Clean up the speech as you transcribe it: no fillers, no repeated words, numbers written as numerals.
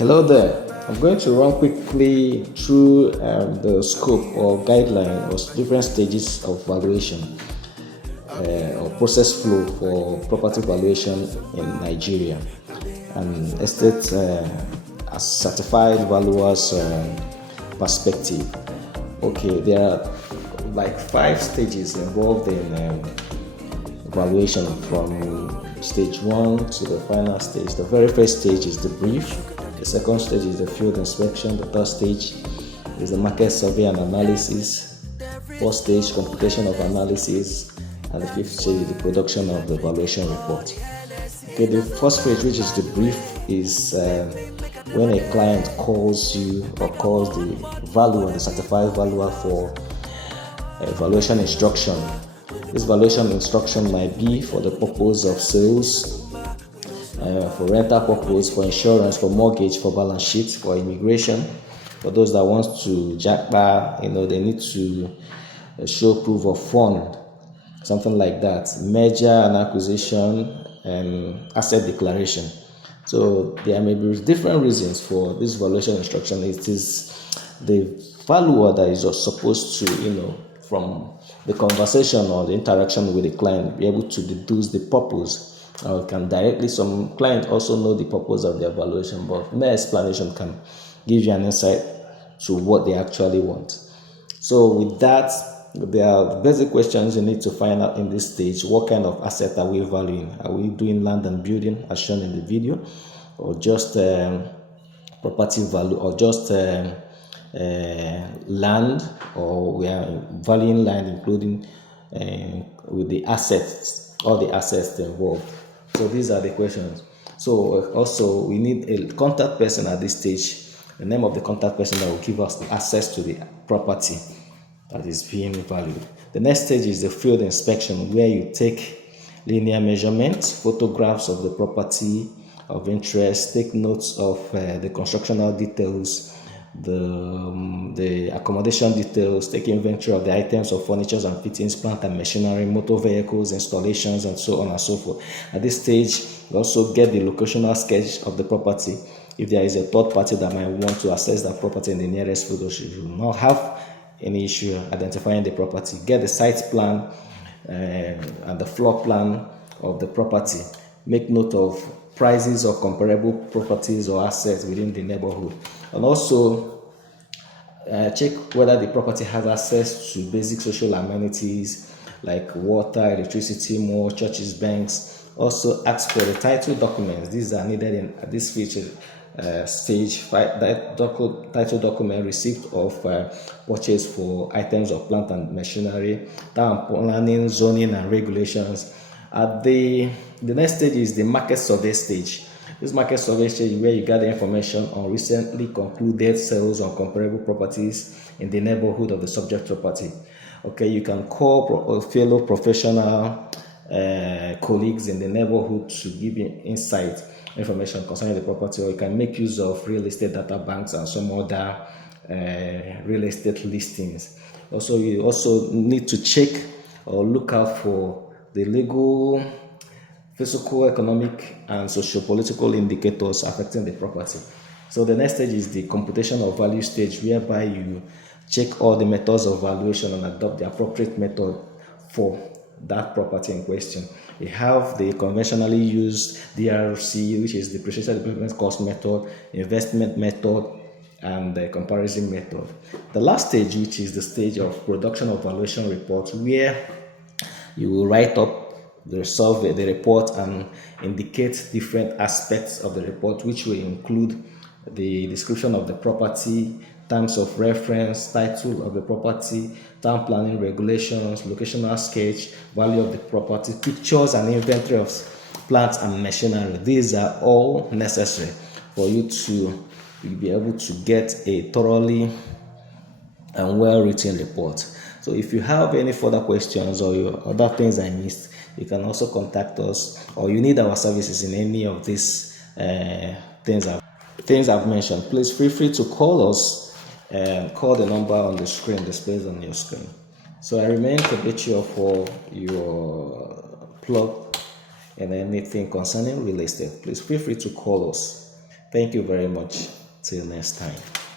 Hello there. I'm going to run quickly through the scope or guideline or different stages of valuation or process flow for property valuation in Nigeria and estate as certified valuers perspective. Okay, there are like 5 stages involved in valuation from stage 1 to the final stage. The very first stage is the brief. The second stage is the field inspection. The third stage is the market survey and analysis. Fourth stage, computation of analysis. And the fifth stage is the production of the valuation report. Okay, the first stage, which is the brief, is when a client calls you or calls the valuer, the certified valuer, for a valuation instruction. This valuation instruction might be for the purpose of sales, for rental purpose, for insurance, for mortgage, for balance sheet, for immigration. For those that want to jackpot, they need to show proof of fund, something like that. Merger and acquisition and asset declaration. So there may be different reasons for this valuation instruction. It is the valuer that is supposed to, from the conversation or the interaction with the client, be able to deduce the purpose. Or can directly, some clients also know the purpose of their valuation, but mere explanation can give you an insight to what they actually want. So with that, there are basic questions you need to find out in this stage. What kind of asset are we valuing? Are we doing land and building as shown in the video, or just property value, or just land, or we are valuing land including with the assets, all the assets involved? So these are the questions. So also we need a contact person at this stage, the name of the contact person that will give us access to the property that is being valued. The next stage is the field inspection, where you take linear measurements, photographs of the property of interest, take notes of the constructional details, the accommodation details, take inventory of the items of furniture and fittings, plant and machinery, motor vehicles, installations, and so on and so forth. At this stage, you also get the locational sketch of the property. If there is a third party that might want to access that property in the nearest photos, you will not have any issue identifying the property. Get the site plan and the floor plan of the property. Make note of prices of comparable properties or assets within the neighborhood, and also check whether the property has access to basic social amenities like water, electricity, more churches, banks. Also ask for the title documents. These are needed in this feature stage. Title document, receipt of purchase for items of plant and machinery, town planning, zoning and regulations. At the next stage is the market survey stage. This market survey stage is where you gather information on recently concluded sales on comparable properties in the neighborhood of the subject property. Okay, you can call fellow professional colleagues in the neighborhood to give you insight information concerning the property, or you can make use of real estate data banks and some other real estate listings. Also, you also need to check or look out for the legal, physical, economic, and socio-political indicators affecting the property. So the next stage is the computation of value stage, whereby you check all the methods of valuation and adopt the appropriate method for that property in question. We have the conventionally used DRC, which is depreciation replacement cost method, investment method, and the comparison method. The last stage, which is the stage of production of valuation report, where you will write up the survey, the report, and indicate different aspects of the report, which will include the description of the property, terms of reference, title of the property, town planning regulations, locational sketch, value of the property, pictures and inventory of plants and machinery. These are all necessary for you to be able to get a thoroughly and well-written report. So if you have any further questions or other things I missed, you can also contact us, or you need our services in any of these things I've mentioned. Please feel free to call us and call the number on the screen, displayed on your screen. So I remain habitual for your plug and anything concerning real estate. Please feel free to call us. Thank you very much. Till next time.